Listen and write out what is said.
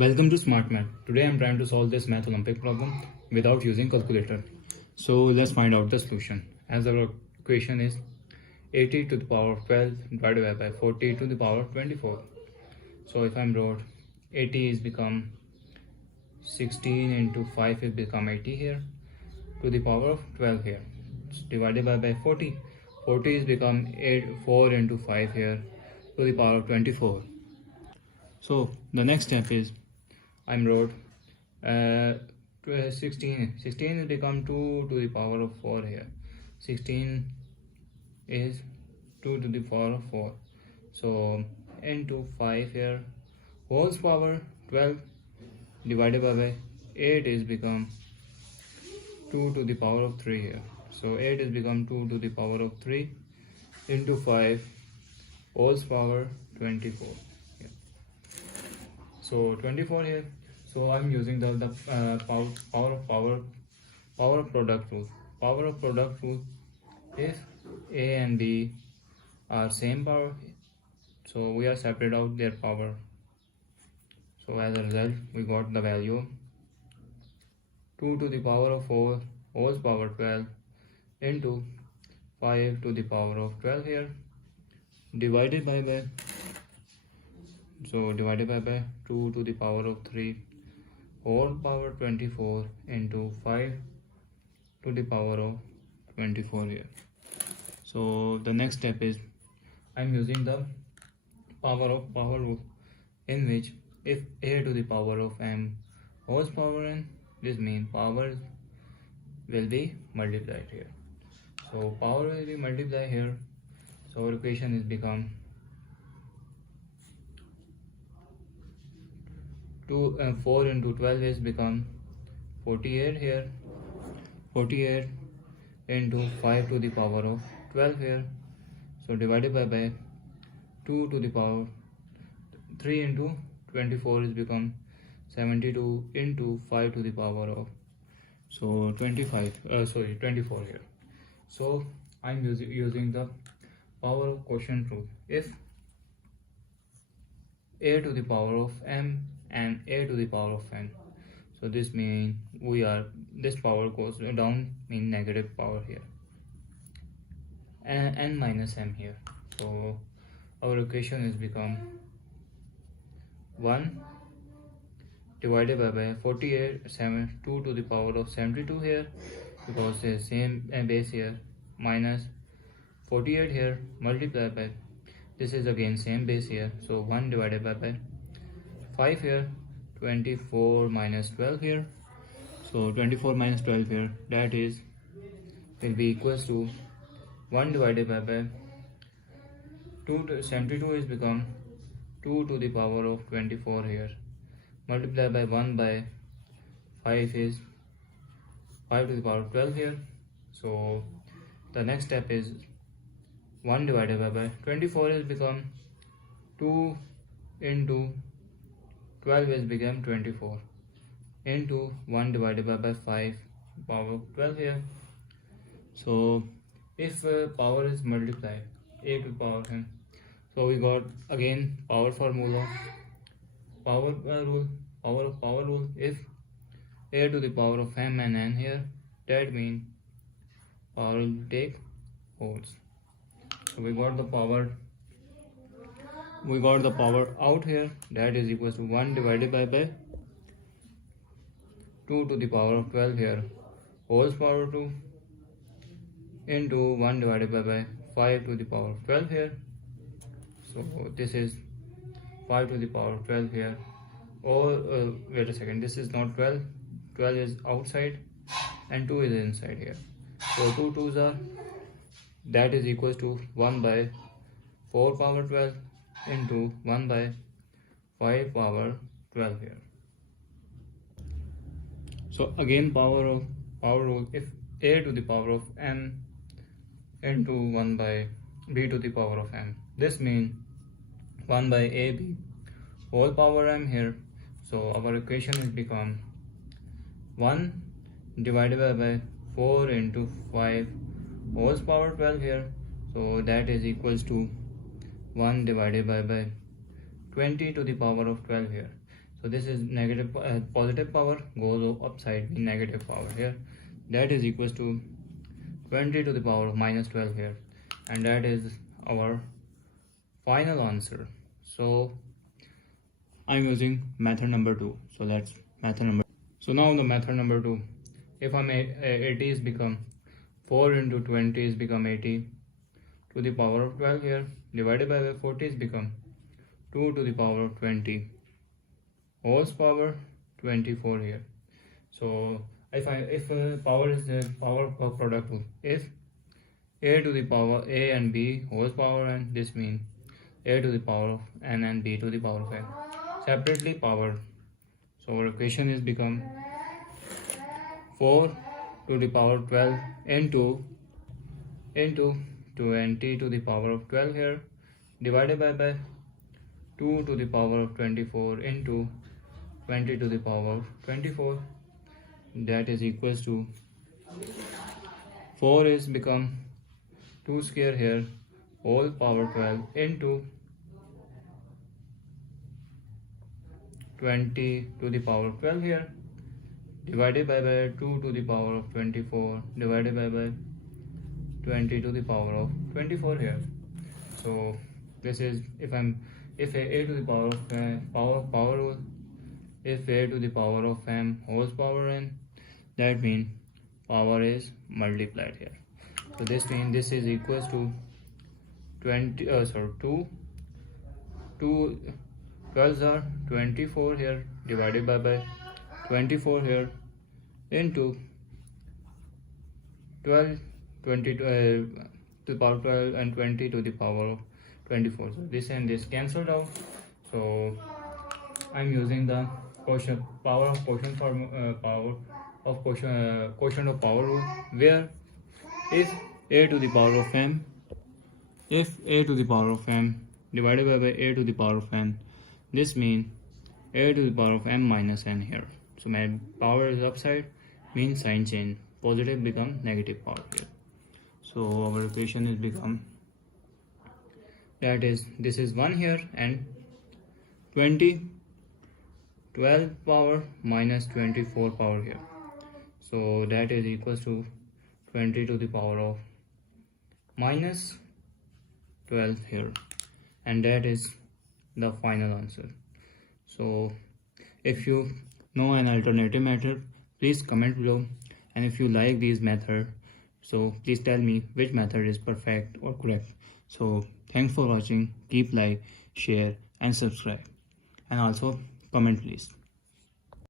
Welcome to Smart Math. Today I'm trying to solve this math Olympic problem without using calculator. So let's find out the solution. As our equation is 80 to the power of 12 divided by 40 to the power of 24. So if I'm wrote 80 is become 16 into 5 is become 80 here to the power of 12 here. Divided by 40. 40 is become 4 into 5 here to the power of 24. So the next step is I'm wrote 16 is become 2 to the power of 4 here. 16 is 2 to the power of 4. So into 5 here whole power 12 divided by 8 is become 2 to the power of 3 here. So 8 is become 2 to the power of 3 into 5 whole power 24 here. So 24 here. So I'm using the power of product rule. Power of product rule. If A and B are same power, so we are separate out their power. So as a result, we got the value 2 to the power of 4 whole power 12 into 5 to the power of 12 here divided by 2 to the power of 3 whole power 24 into 5 to the power of 24 here. So the next step is I'm using the power rule, in which if a to the power of m whole power n, this means power will be multiplied here. So power will be multiplied here. So our equation is become 4 into 12 is become 48 here. 48 into 5 to the power of 12 here. So divided by 2 to the power 3 into 24 is become 72 into 5 to the power of 24 here. So I'm using the power of quotient rule. If a to the power of m and a to the power of n, so this means this power goes down, mean negative power here, and n minus m here. So our equation is become 1 divided by 48 2 to the power of 72 here, because the same base here, minus 48 here multiplied by this is again same base here, so 1 divided by 5 here, 24 minus 12 here. So 24 minus 12 here, that is will be equals to 1 divided by 2 to 72 is become 2 to the power of 24 here multiplied by 1 by 5 is 5 to the power of 12 here. So the next step is 1 divided by 24 is become 2 into 12 is become 24 into 1 divided by 5 power of 12 here. So if power is multiplied, a to the power n, so we got again power formula, power rule. If a to the power of m and n here, that means power will take wholes. So we got the power out here, that is equals to 1 divided by 2 to the power of 12 here whole power 2 into 1 divided by 5 to the power of 12 here. So this is 5 to the power of 12 here, or wait a second, this is not 12 is outside and 2 is inside here. So 2 2s are, that is equals to 1 by 4 power 12 into 1 by 5 power 12 here. So again power rule, if a to the power of m into 1 by b to the power of m, this means 1 by ab whole power m here. So our equation is become 1 divided by 4 into 5 whole power 12 here. So that is equals to 1 divided by 20 to the power of 12 here. So this is negative, positive power goes upside in negative power here. That is equals to 20 to the power of minus 12 here, and that is our final answer. So I'm using method number 2. So that's method number. So now the method number 2. If I'm 80 is become 4 into 20 is become 80 to the power of 12 here, divided by 40 is become 2 to the power of 20 whole power 24 here. So if power is the power of product rule, if a to the power a and b whole power n, this means a to the power of n and b to the power of n separately power. So our equation is become 4 to the power of 12 into 20 to the power of 12 here, divided by 2 to the power of 24 into 20 to the power of 24. That is equals to 4 is become 2 square here whole power 12 into 20 to the power of 12 here, divided by 2 to the power of 24 divided by 20 to the power of 24 here. So this is if a to the power of power rule, if a to the power of m whole power n, that means power is multiplied here. So this means this is equals to 2 12s are 24 here, divided by 24 here into 12 20 to the power 12 and 20 to the power of 24. So this and this cancelled out. So I'm using the quotient power of quotient form power of quotient of power rule, where if a to the power of m, if a to the power of m divided by a to the power of n, this means a to the power of m minus n here. So my power is upside, means sign change, positive become negative power here. So our equation is become, that is, this is 1 here and 12 power minus 24 power here. So that is equals to 20 to the power of minus 12 here, and that is the final answer. So if you know an alternative method, please comment below, and if you like these methods, so please tell me which method is perfect or correct. So thanks for watching. Keep like, share and subscribe, and also comment please.